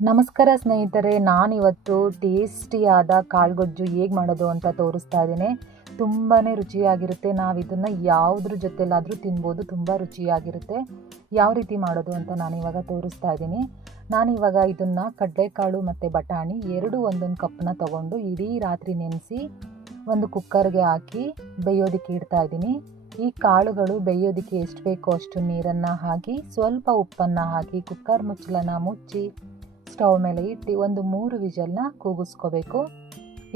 ನಮಸ್ಕಾರ ಸ್ನೇಹಿತರೆ, ನಾನಿವತ್ತು ಟೇಸ್ಟಿಯಾದ ಕಾಳುಗೊಜ್ಜು ಹೇಗೆ ಮಾಡೋದು ಅಂತ ತೋರಿಸ್ತಾ ಇದ್ದೀನಿ. ತುಂಬಾ ರುಚಿಯಾಗಿರುತ್ತೆ. ನಾವು ಇದನ್ನು ಯಾವುದ್ರ ಜೊತೆಲಾದರೂ ತಿನ್ಬೋದು. ತುಂಬ ರುಚಿಯಾಗಿರುತ್ತೆ. ಯಾವ ರೀತಿ ಮಾಡೋದು ಅಂತ ನಾನಿವಾಗ ತೋರಿಸ್ತಾ ಇದ್ದೀನಿ. ನಾನಿವಾಗ ಇದನ್ನು ಕಡಲೆಕಾಳು ಮತ್ತು ಬಟಾಣಿ ಎರಡೂ ಒಂದೊಂದು ಕಪ್ಪನ್ನ ತೊಗೊಂಡು ಇಡೀ ರಾತ್ರಿ ನೆನೆಸಿ ಒಂದು ಕುಕ್ಕರ್ಗೆ ಹಾಕಿ ಬೇಯೋದಕ್ಕೆ ಇಡ್ತಾ ಇದ್ದೀನಿ. ಈ ಕಾಳುಗಳು ಬೇಯೋದಕ್ಕೆ ಎಷ್ಟು ಬೇಕೋ ಅಷ್ಟು ನೀರನ್ನು ಹಾಕಿ ಸ್ವಲ್ಪ ಉಪ್ಪನ್ನು ಹಾಕಿ ಕುಕ್ಕರ್ ಮುಚ್ಚಳನ ಮುಚ್ಚಿ ಸ್ಟವ್ ಮೇಲೆ ಇಟ್ಟು ಒಂದು 3 ವಿಷಲ್ನ ಕೂಗಿಸ್ಕೋಬೇಕು.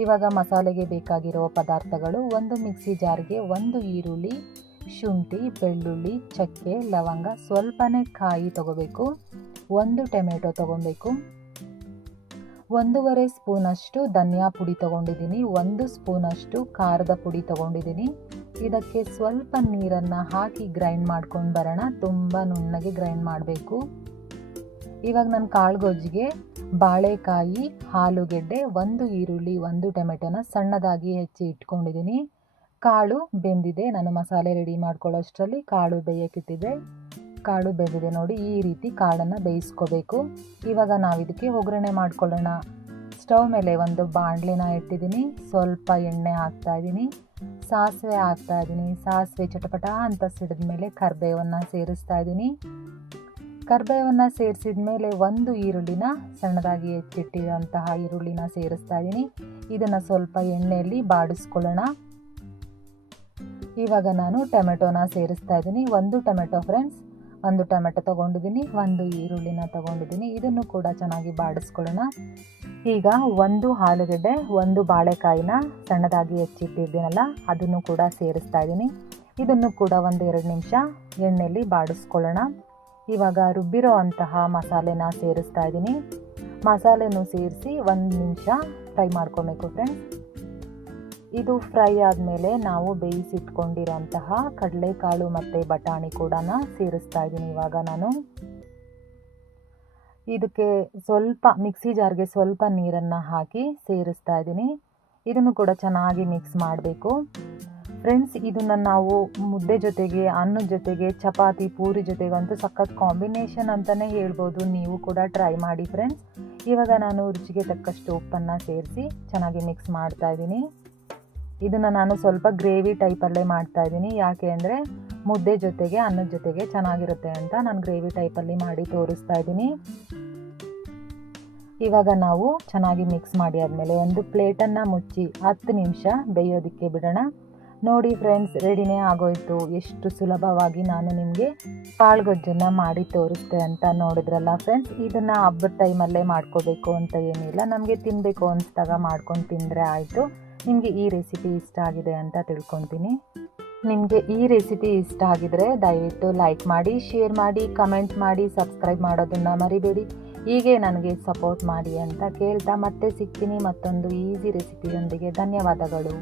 ಇವಾಗ ಮಸಾಲೆಗೆ ಬೇಕಾಗಿರೋ ಪದಾರ್ಥಗಳು: ಒಂದು ಮಿಕ್ಸಿ ಜಾರ್ಗೆ 1 ಈರುಳ್ಳಿ, ಶುಂಠಿ, ಬೆಳ್ಳುಳ್ಳಿ, ಚಕ್ಕೆ, ಲವಂಗ, ಸ್ವಲ್ಪನೇ ಕಾಯಿ ತಗೋಬೇಕು. 1 ಟೊಮೆಟೊ ತಗೊಬೇಕು. 1.5 ಸ್ಪೂನಷ್ಟು ಧನಿಯಾ ಪುಡಿ ತಗೊಂಡಿದ್ದೀನಿ. 1 ಸ್ಪೂನಷ್ಟು ಖಾರದ ಪುಡಿ ತಗೊಂಡಿದ್ದೀನಿ. ಇದಕ್ಕೆ ಸ್ವಲ್ಪ ನೀರನ್ನು ಹಾಕಿ ಗ್ರೈಂಡ್ ಮಾಡ್ಕೊಂಡು ಬರೋಣ. ತುಂಬ ನುಣ್ಣಗೆ ಗ್ರೈಂಡ್ ಮಾಡಬೇಕು. ಇವಾಗ ನಾನು ಕಾಳುಗೊಜ್ಜಿಗೆ ಬಾಳೆಕಾಯಿ, ಆಲೂಗೆಡ್ಡೆ, 1 ಈರುಳ್ಳಿ, 1 ಟೊಮೆಟೊನ ಸಣ್ಣದಾಗಿ ಹೆಚ್ಚಿ ಇಟ್ಕೊಂಡಿದ್ದೀನಿ. ಕಾಳು ಬೆಂದಿದೆ. ನಾನು ಮಸಾಲೆ ರೆಡಿ ಮಾಡ್ಕೊಳ್ಳೋಷ್ಟರಲ್ಲಿ ಕಾಳು ಬೇಯಕ್ಕಿಟ್ಟಿದ್ದೆ. ಕಾಳು ಬೆಂದಿದೆ ನೋಡಿ. ಈ ರೀತಿ ಕಾಳನ್ನು ಬೇಯಿಸ್ಕೋಬೇಕು. ಇವಾಗ ನಾವು ಇದಕ್ಕೆ ಒಗ್ಗರಣೆ ಮಾಡ್ಕೊಳ್ಳೋಣ. ಸ್ಟವ್ ಮೇಲೆ ಒಂದು ಬಾಣಲೆನ ಇಟ್ಟಿದ್ದೀನಿ. ಸ್ವಲ್ಪ ಎಣ್ಣೆ ಹಾಕ್ತಾಯಿದ್ದೀನಿ. ಸಾಸಿವೆ ಹಾಕ್ತಾಯಿದ್ದೀನಿ. ಸಾಸಿವೆ ಚಟಪಟ ಅಂತ ಸಿಡಿದ ಮೇಲೆ ಕರಿಬೇವನ್ನು ಸೇರಿಸ್ತಾ ಇದ್ದೀನಿ. ಕರಿಬೇವನ್ನು ಸೇರಿಸಿದ ಮೇಲೆ 1 ಈರುಳ್ಳಿನ ಸಣ್ಣದಾಗಿ ಹೆಚ್ಚಿಟ್ಟಿರುವಂತಹ ಈರುಳ್ಳಿನ ಸೇರಿಸ್ತಾ ಇದ್ದೀನಿ. ಇದನ್ನು ಸ್ವಲ್ಪ ಎಣ್ಣೆಯಲ್ಲಿ ಬಾಡಿಸ್ಕೊಳ್ಳೋಣ. ಇವಾಗ ನಾನು ಟೊಮೆಟೊನ ಸೇರಿಸ್ತಾ ಇದ್ದೀನಿ. 1 ಟೊಮೆಟೊ ಫ್ರೆಂಡ್ಸ್, 1 ಟೊಮೆಟೊ ತೊಗೊಂಡಿದ್ದೀನಿ. 1 ಈರುಳ್ಳಿನ ತೊಗೊಂಡಿದ್ದೀನಿ. ಇದನ್ನು ಕೂಡ ಚೆನ್ನಾಗಿ ಬಾಡಿಸ್ಕೊಳ್ಳೋಣ. ಈಗ 1 ಆಲೂಗೆಡ್ಡೆ, 1 ಬಾಳೆಕಾಯಿನ ಸಣ್ಣದಾಗಿ ಹೆಚ್ಚಿಟ್ಟಿದ್ದೀನಲ್ಲ, ಅದನ್ನು ಕೂಡ ಸೇರಿಸ್ತಾ ಇದ್ದೀನಿ. ಇದನ್ನು ಕೂಡ 1-2 ನಿಮಿಷ ಎಣ್ಣೆಯಲ್ಲಿ ಬಾಡಿಸ್ಕೊಳ್ಳೋಣ. ಇವಾಗ ರುಬ್ಬಿರೋ ಅಂತಹ ಮಸಾಲೆನ ಸೇರಿಸ್ತಾ ಇದ್ದೀನಿ. ಮಸಾಲೆನೂ ಸೇರಿಸಿ 1 ನಿಮಿಷ ಫ್ರೈ ಮಾಡ್ಕೊಬೇಕು ಫ್ರೆಂಡ್ಸ್. ಇದು ಫ್ರೈ ಆದಮೇಲೆ ನಾವು ಬೇಯಿಸಿಟ್ಕೊಂಡಿರೋಂತಹ ಕಡಲೆಕಾಳು ಮತ್ತು ಬಟಾಣಿ ಕೂಡ ಸೇರಿಸ್ತಾ ಇದ್ದೀನಿ. ಇವಾಗ ನಾನು ಇದಕ್ಕೆ ಸ್ವಲ್ಪ ಮಿಕ್ಸಿ ಜಾರ್ಗೆ ಸ್ವಲ್ಪ ನೀರನ್ನು ಹಾಕಿ ಸೇರಿಸ್ತಾ ಇದ್ದೀನಿ. ಇದನ್ನು ಕೂಡ ಚೆನ್ನಾಗಿ ಮಿಕ್ಸ್ ಮಾಡಬೇಕು ಫ್ರೆಂಡ್ಸ್. ಇದನ್ನು ನಾವು ಮುದ್ದೆ ಜೊತೆಗೆ, ಅನ್ನದ ಜೊತೆಗೆ, ಚಪಾತಿ, ಪೂರಿ ಜೊತೆಗಂತೂ ಸಖತ್ ಕಾಂಬಿನೇಷನ್ ಅಂತಲೇ ಹೇಳ್ಬೋದು. ನೀವು ಕೂಡ ಟ್ರೈ ಮಾಡಿ ಫ್ರೆಂಡ್ಸ್. ಇವಾಗ ನಾನು ರುಚಿಗೆ ತಕ್ಕಷ್ಟು ಉಪ್ಪನ್ನು ಸೇರಿಸಿ ಚೆನ್ನಾಗಿ ಮಿಕ್ಸ್ ಮಾಡ್ತಾ ಇದ್ದೀನಿ. ಇದನ್ನು ನಾನು ಸ್ವಲ್ಪ ಗ್ರೇವಿ ಟೈಪಲ್ಲೇ ಮಾಡ್ತಾ ಇದ್ದೀನಿ. ಯಾಕೆ ಅಂದರೆ ಮುದ್ದೆ ಜೊತೆಗೆ, ಅನ್ನದ ಜೊತೆಗೆ ಚೆನ್ನಾಗಿರುತ್ತೆ ಅಂತ ನಾನು ಗ್ರೇವಿ ಟೈಪಲ್ಲಿ ಮಾಡಿ ತೋರಿಸ್ತಾ ಇದ್ದೀನಿ. ಇವಾಗ ನಾವು ಚೆನ್ನಾಗಿ ಮಿಕ್ಸ್ ಮಾಡಿ ಆದಮೇಲೆ ಒಂದು ಪ್ಲೇಟನ್ನು ಮುಚ್ಚಿ 10 ನಿಮಿಷ ಬೇಯೋದಕ್ಕೆ ಬಿಡೋಣ. ನೋಡಿ ಫ್ರೆಂಡ್ಸ್, ರೆಡಿನೇ ಆಗೋಯ್ತು. ಎಷ್ಟು ಸುಲಭವಾಗಿ ನಾನು ನಿಮಗೆ ಕಾಳುಗೊಜ್ಜನ್ನು ಮಾಡಿ ತೋರಿಸ್ತೆ ಅಂತ ನೋಡಿದ್ರಲ್ಲ ಫ್ರೆಂಡ್ಸ್. ಇದನ್ನು ಹಬ್ಬದ ಟೈಮಲ್ಲೇ ಮಾಡ್ಕೋಬೇಕು ಅಂತ ಏನಿಲ್ಲ. ನಮಗೆ ತಿನ್ನಬೇಕು ಅನಿಸಿದಾಗ ಮಾಡ್ಕೊಂಡು ತಿಂದರೆ ಆಯಿತು. ನಿಮಗೆ ಈ ರೆಸಿಪಿ ಇಷ್ಟ ಆಗಿದೆ ಅಂತ ತಿಳ್ಕೊತೀನಿ. ನಿಮಗೆ ಈ ರೆಸಿಪಿ ಇಷ್ಟ ಆಗಿದರೆ ದಯವಿಟ್ಟು ಲೈಕ್ ಮಾಡಿ, ಶೇರ್ ಮಾಡಿ, ಕಮೆಂಟ್ ಮಾಡಿ, ಸಬ್ಸ್ಕ್ರೈಬ್ ಮಾಡೋದನ್ನು ಮರಿಬೇಡಿ. ಹೀಗೆ ನನಗೆ ಸಪೋರ್ಟ್ ಮಾಡಿ ಅಂತ ಕೇಳ್ತಾ ಮತ್ತೆ ಸಿಗ್ತೀನಿ ಮತ್ತೊಂದು ಈಸಿ ರೆಸಿಪಿಯೊಂದಿಗೆ. ಧನ್ಯವಾದಗಳು.